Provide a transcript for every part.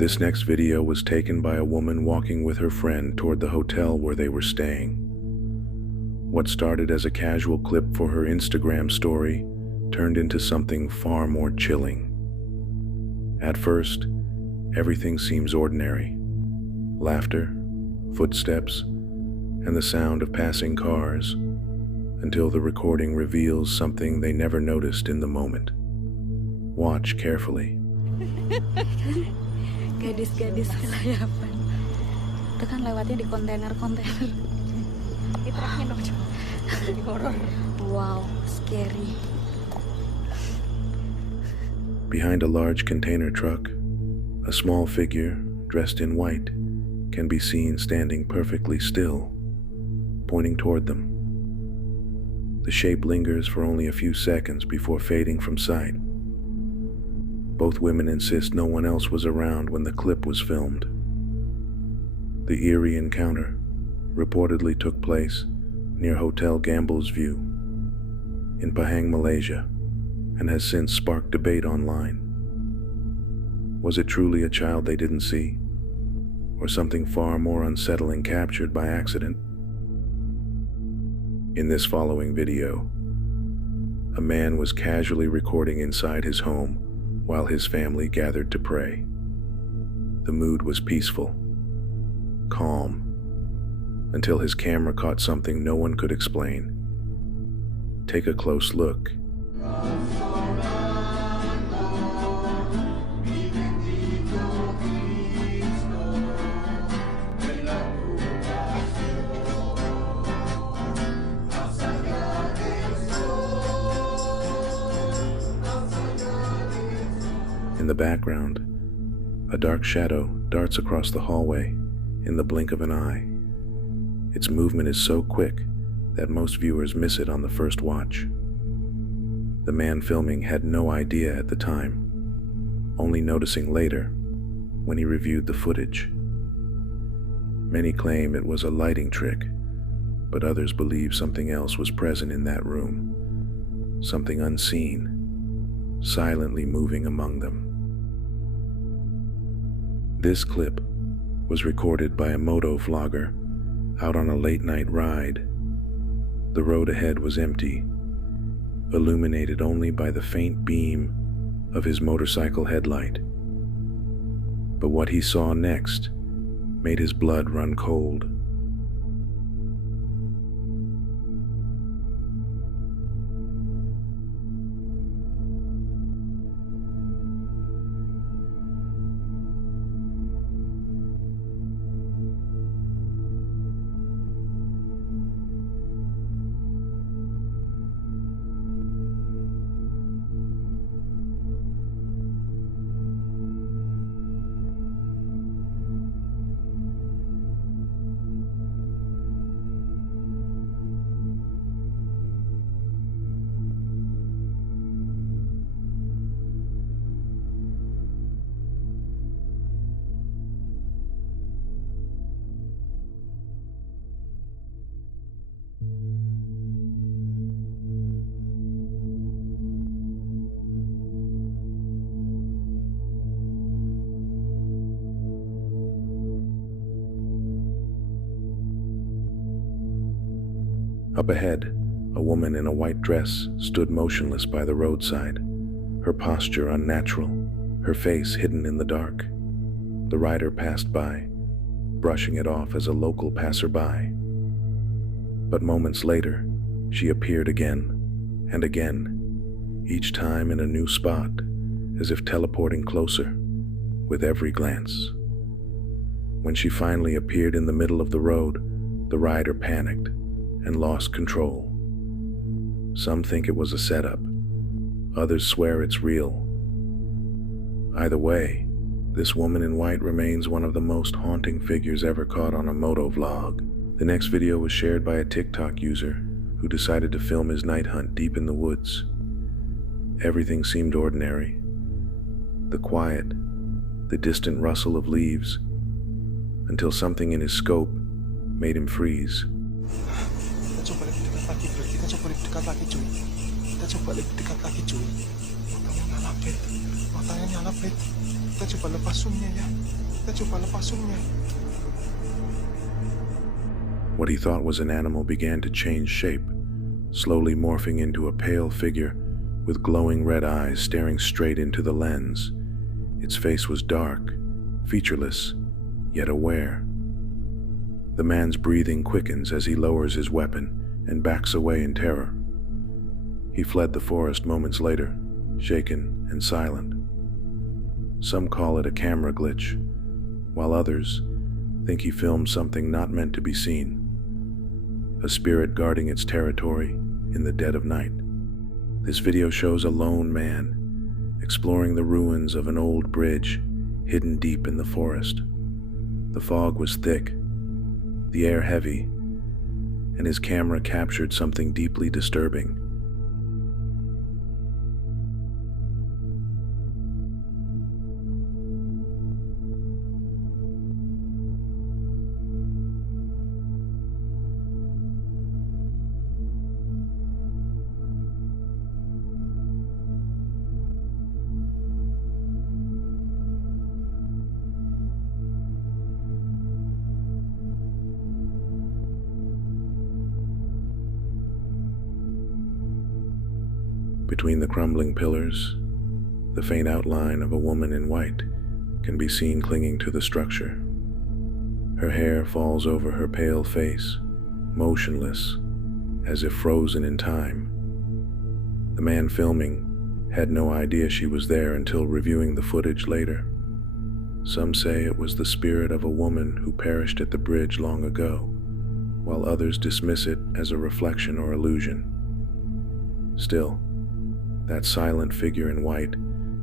This next video was taken by a woman walking with her friend toward the hotel where they were staying. What started as a casual clip for her Instagram story turned into something far more chilling. At first, everything seems ordinary. Laughter, footsteps, and the sound of passing cars, until the recording reveals something they never noticed in the moment. Watch carefully. Gadis-gadis kelayapan. Itu kan lewatnya di kontainer-kontainer. Diterangin dong, di horor. Wow, scary. Behind a large container truck, a small figure dressed in white can be seen standing perfectly still, pointing toward them. The shape lingers for only a few seconds before fading from sight. Both women insist no one else was around when the clip was filmed. The eerie encounter reportedly took place near Hotel Gamble's View in Pahang, Malaysia, and has since sparked debate online. Was it truly a child they didn't see, or something far more unsettling captured by accident? In this following video, a man was casually recording inside his home while his family gathered to pray. The mood was peaceful, calm, until his camera caught something no one could explain. Take a close look. In the background, a dark shadow darts across the hallway in the blink of an eye. Its movement is so quick that most viewers miss it on the first watch. The man filming had no idea at the time, only noticing later when he reviewed the footage. Many claim it was a lighting trick, but others believe something else was present in that room, something unseen, silently moving among them. This clip was recorded by a moto vlogger out on a late-night ride. The road ahead was empty, illuminated only by the faint beam of his motorcycle headlight. But what he saw next made his blood run cold. Up ahead, a woman in a white dress stood motionless by the roadside, her posture unnatural, her face hidden in the dark. The rider passed by, brushing it off as a local passerby. But moments later, she appeared again and again, each time in a new spot, as if teleporting closer with every glance. When she finally appeared in the middle of the road, the rider panicked and lost control. Some think it was a setup. Others swear it's real. Either way, this woman in white remains one of the most haunting figures ever caught on a moto vlog. The next video was shared by a TikTok user who decided to film his night hunt deep in the woods. Everything seemed ordinary. The quiet, the distant rustle of leaves, until something in his scope made him freeze. Kita coba lebih dekat lagi, cuy. Kita coba lebih dekat lagi, cuy. Nyala, Pit. Matanya nyala, Pit. Kita coba lepas zoomnya ya. Kita coba lepas zoomnya. What he thought was an animal began to change shape, slowly morphing into a pale figure with glowing red eyes staring straight into the lens. Its face was dark, featureless, yet aware. The man's breathing quickens as he lowers his weapon and backs away in terror. He fled the forest moments later, shaken and silent. Some call it a camera glitch, while others think he filmed something not meant to be seen. A spirit guarding its territory in the dead of night. This video shows a lone man exploring the ruins of an old bridge hidden deep in the forest. The fog was thick, the air heavy, and his camera captured something deeply disturbing. Between the crumbling pillars, the faint outline of a woman in white can be seen clinging to the structure. Her hair falls over her pale face, motionless, as if frozen in time. The man filming had no idea she was there until reviewing the footage later. Some say it was the spirit of a woman who perished at the bridge long ago, while others dismiss it as a reflection or illusion. Still, that silent figure in white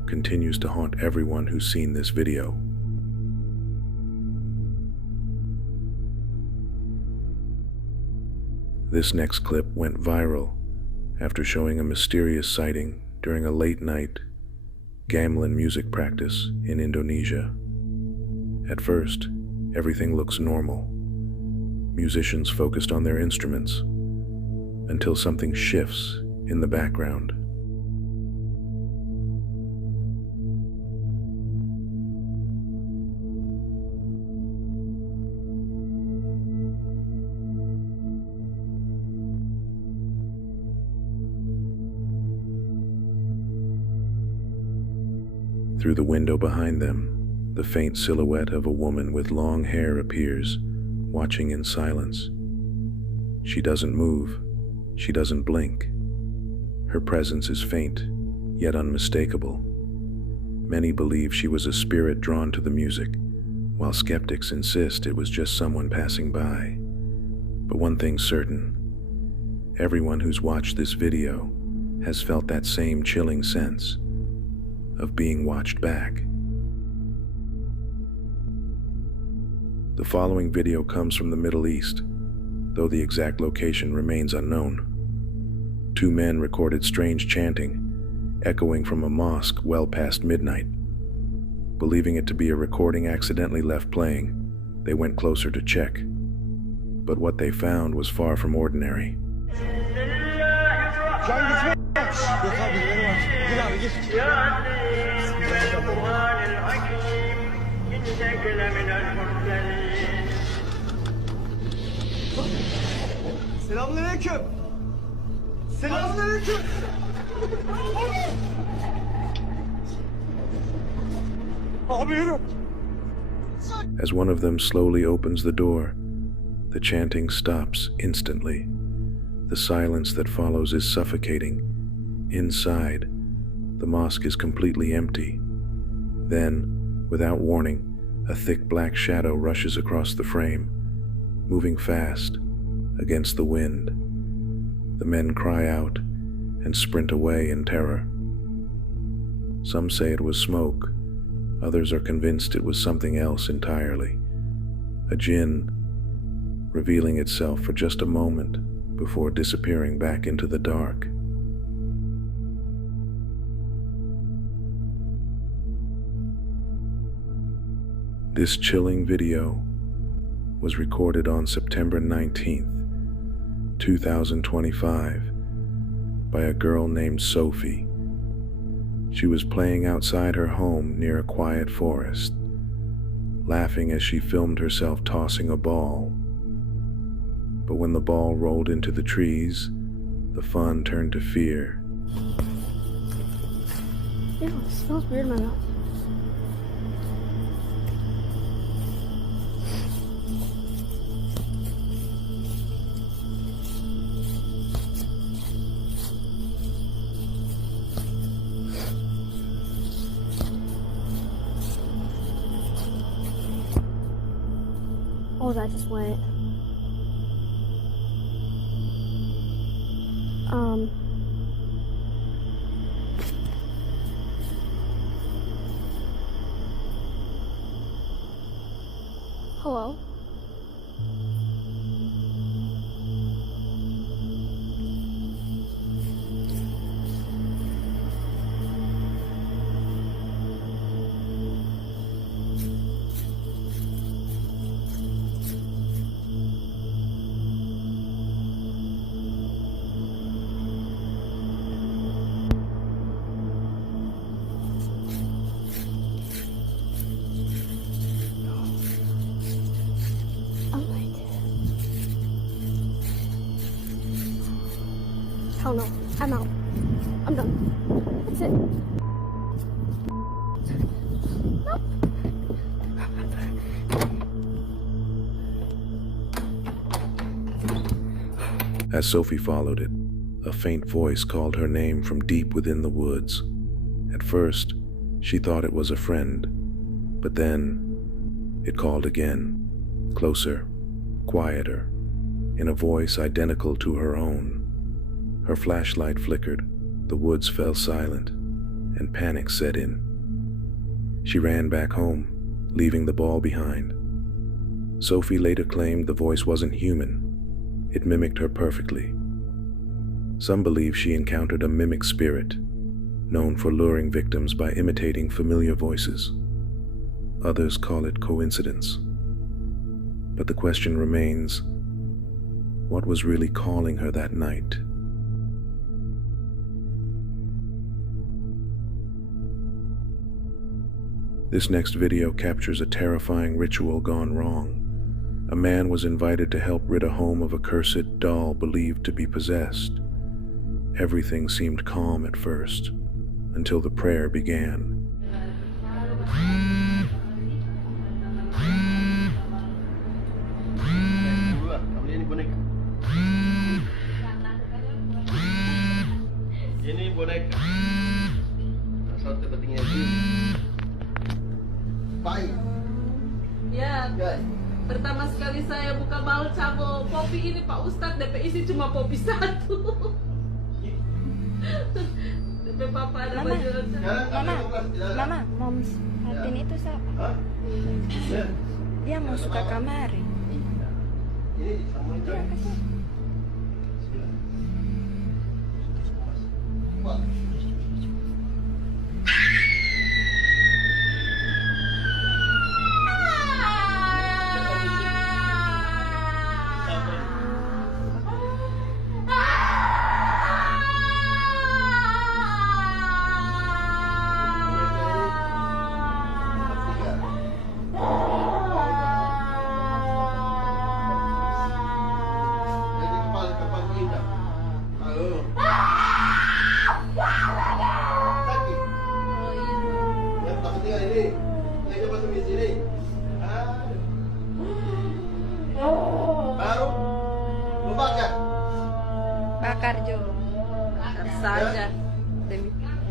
continues to haunt everyone who's seen this video. This next clip went viral after showing a mysterious sighting during a late-night gamelan music practice in Indonesia. At first, everything looks normal. Musicians focused on their instruments until something shifts in the background. Through the window behind them, the faint silhouette of a woman with long hair appears, watching in silence. She doesn't move, she doesn't blink. Her presence is faint, yet unmistakable. Many believe she was a spirit drawn to the music, while skeptics insist it was just someone passing by. But one thing's certain, everyone who's watched this video has felt that same chilling sense of being watched back. The following video comes from the Middle East, though the exact location remains unknown. Two men recorded strange chanting, echoing from a mosque well past midnight. Believing it to be a recording accidentally left playing, they went closer to check. But what they found was far from ordinary. Selamünaleyküm. Selamünaleyküm. Abi yürü. As one of them slowly opens the door, the chanting stops instantly. The silence that follows is suffocating. Inside, the mosque is completely empty. Then, without warning, a thick black shadow rushes across the frame, moving fast against the wind. The men cry out and sprint away in terror. Some say it was smoke. Others are convinced it was something else entirely. A jinn revealing itself for just a moment before disappearing back into the dark. This chilling video was recorded on September 19th, 2025 by a girl named Sophie. She was playing outside her home near a quiet forest, laughing as she filmed herself tossing a ball. But when the ball rolled into the trees, the fun turned to fear. Ew, it smells weird in my mouth. Oh, that just went. Hello? Hell no. I'm out. I'm done. That's it. As Sophie followed it, a faint voice called her name from deep within the woods. At first, she thought it was a friend, but then it called again, closer, quieter, in a voice identical to her own. Her flashlight flickered, the woods fell silent, and panic set in. She ran back home, leaving the ball behind. Sophie later claimed the voice wasn't human. It mimicked her perfectly. Some believe she encountered a mimic spirit, known for luring victims by imitating familiar voices. Others call it coincidence. But the question remains, what was really calling her that night? This next video captures a terrifying ritual gone wrong. A man was invited to help rid a home of a cursed doll believed to be possessed. Everything seemed calm at first, until the prayer began. Ini boneka. Asal pentingnya itu. Baik. Ya, Guys. pertama sekali saya buka balcamo kopi ini Pak Ustadz, DP isi cuma kopi satu. DP papa ada Mama. baju Mama, moms Martin itu siapa? Hah? Ya. Dia mau suka kamari. Ini disambungin Dia lagi. kasih. Pak.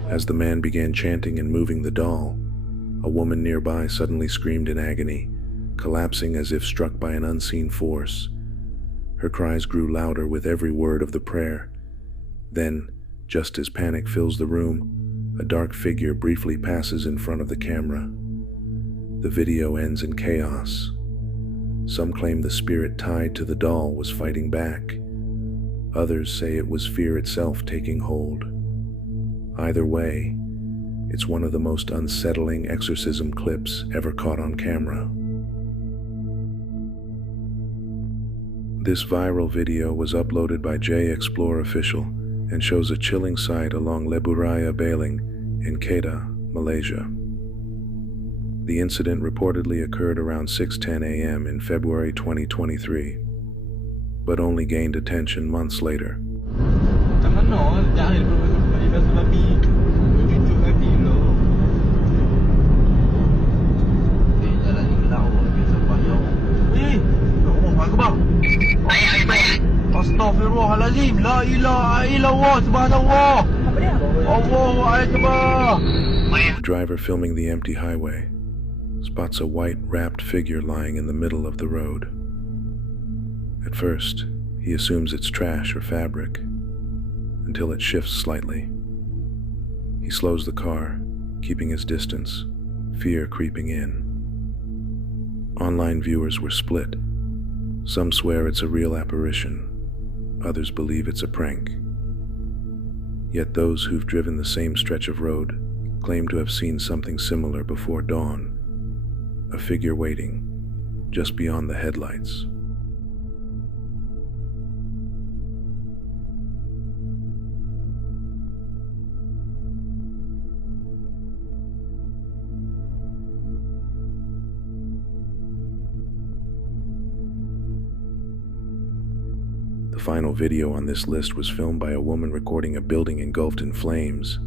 As the man began chanting and moving the doll, a woman nearby suddenly screamed in agony, collapsing as if struck by an unseen force. Her cries grew louder with every word of the prayer. Then, just as panic fills the room, a dark figure briefly passes in front of the camera. The video ends in chaos. Some claim the spirit tied to the doll was fighting back. Others say it was fear itself taking hold. Either way, it's one of the most unsettling exorcism clips ever caught on camera. This viral video was uploaded by J Explore Official and shows a chilling sight along Leburaya Bailing in Kedah, Malaysia. The incident reportedly occurred around 6:10 a.m. in February 2023, but only gained attention months later. Astaghfirullahalazim, la ilaha illallah, subhanallah. Allahu akbar. The driver filming the empty highway spots a white wrapped figure lying in the middle of the road. At first, he assumes it's trash or fabric, until it shifts slightly. He slows the car, keeping his distance, fear creeping in. Online viewers were split. Some swear it's a real apparition, others believe it's a prank. Yet those who've driven the same stretch of road claim to have seen something similar before dawn, a figure waiting just beyond the headlights. The final video on this list was filmed by a woman recording a building engulfed in flames.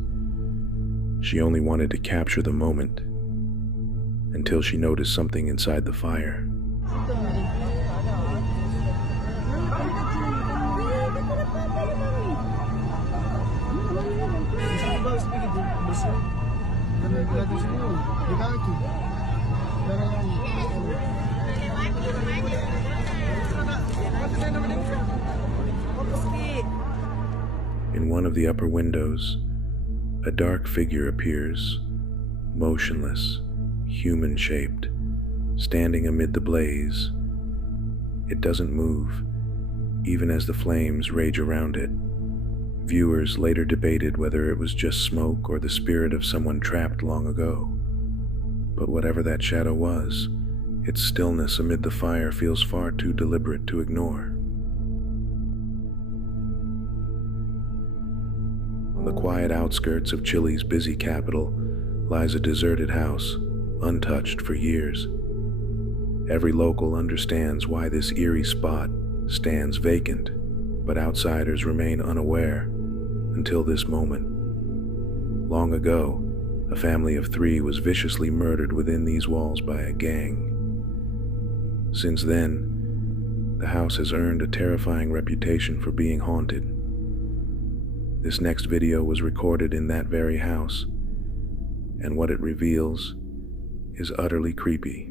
She only wanted to capture the moment until she noticed something inside the fire. In one of the upper windows, a dark figure appears, motionless, human-shaped, standing amid the blaze. It doesn't move, even as the flames rage around it. Viewers later debated whether it was just smoke or the spirit of someone trapped long ago. But whatever that shadow was, its stillness amid the fire feels far too deliberate to ignore. On the quiet outskirts of Chile's busy capital lies a deserted house, untouched for years. Every local understands why this eerie spot stands vacant, but outsiders remain unaware until this moment. Long ago, a family of 3 was viciously murdered within these walls by a gang. Since then, the house has earned a terrifying reputation for being haunted. This next video was recorded in that very house, and what it reveals is utterly creepy.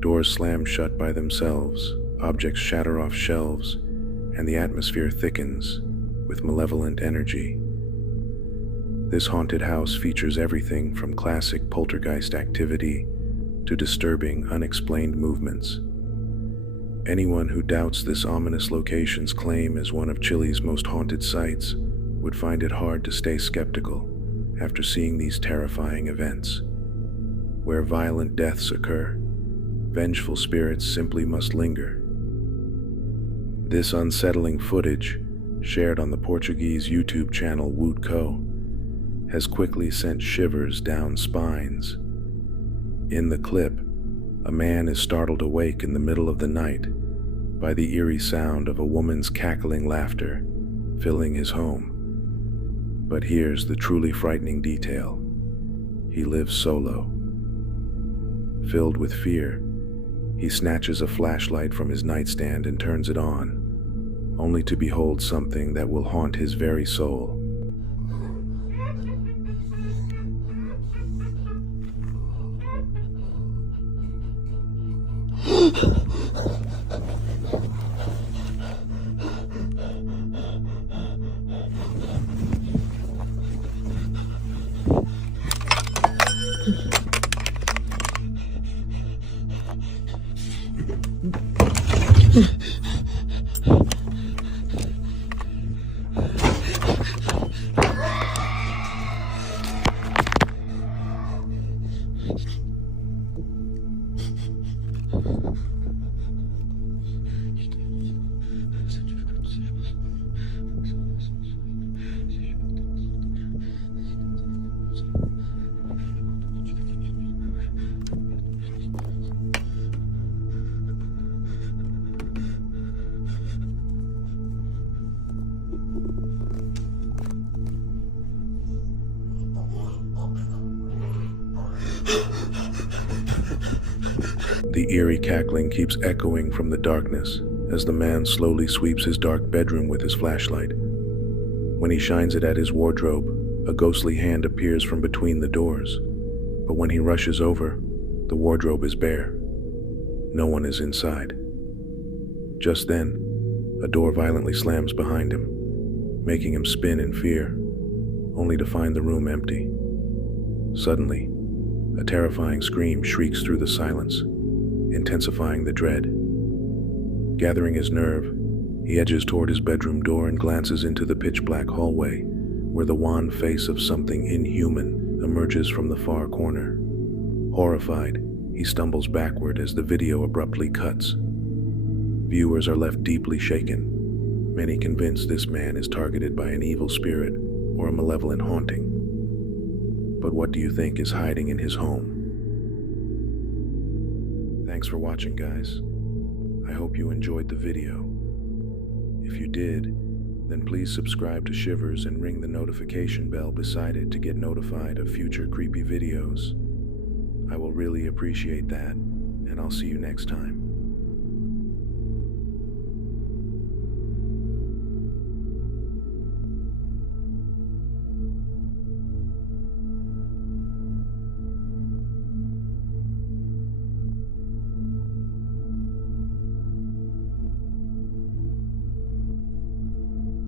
Doors slam shut by themselves, objects shatter off shelves, and the atmosphere thickens with malevolent energy. This haunted house features everything from classic poltergeist activity to disturbing, unexplained movements. Anyone who doubts this ominous location's claim as one of Chile's most haunted sites would find it hard to stay skeptical after seeing these terrifying events. Where violent deaths occur, vengeful spirits simply must linger. This unsettling footage, shared on the Portuguese YouTube channel Woot Co, has quickly sent shivers down spines. In the clip, a man is startled awake in the middle of the night by the eerie sound of a woman's cackling laughter filling his home. But here's the truly frightening detail. He lives solo. Filled with fear, he snatches a flashlight from his nightstand and turns it on, only to behold something that will haunt his very soul. The eerie cackling keeps echoing from the darkness as the man slowly sweeps his dark bedroom with his flashlight. When he shines it at his wardrobe, a ghostly hand appears from between the doors. But when he rushes over, the wardrobe is bare. No one is inside. Just then, a door violently slams behind him, making him spin in fear, only to find the room empty. Suddenly, a terrifying scream shrieks through the silence, intensifying the dread. Gathering his nerve, he edges toward his bedroom door and glances into the pitch-black hallway, where the wan face of something inhuman emerges from the far corner. Horrified, he stumbles backward as the video abruptly cuts. Viewers are left deeply shaken, many convinced this man is targeted by an evil spirit or a malevolent haunting. But what do you think is hiding in his home? Thanks for watching, guys. I hope you enjoyed the video. If you did, then please subscribe to Shivers and ring the notification bell beside it to get notified of future creepy videos. I will really appreciate that, and I'll see you next time.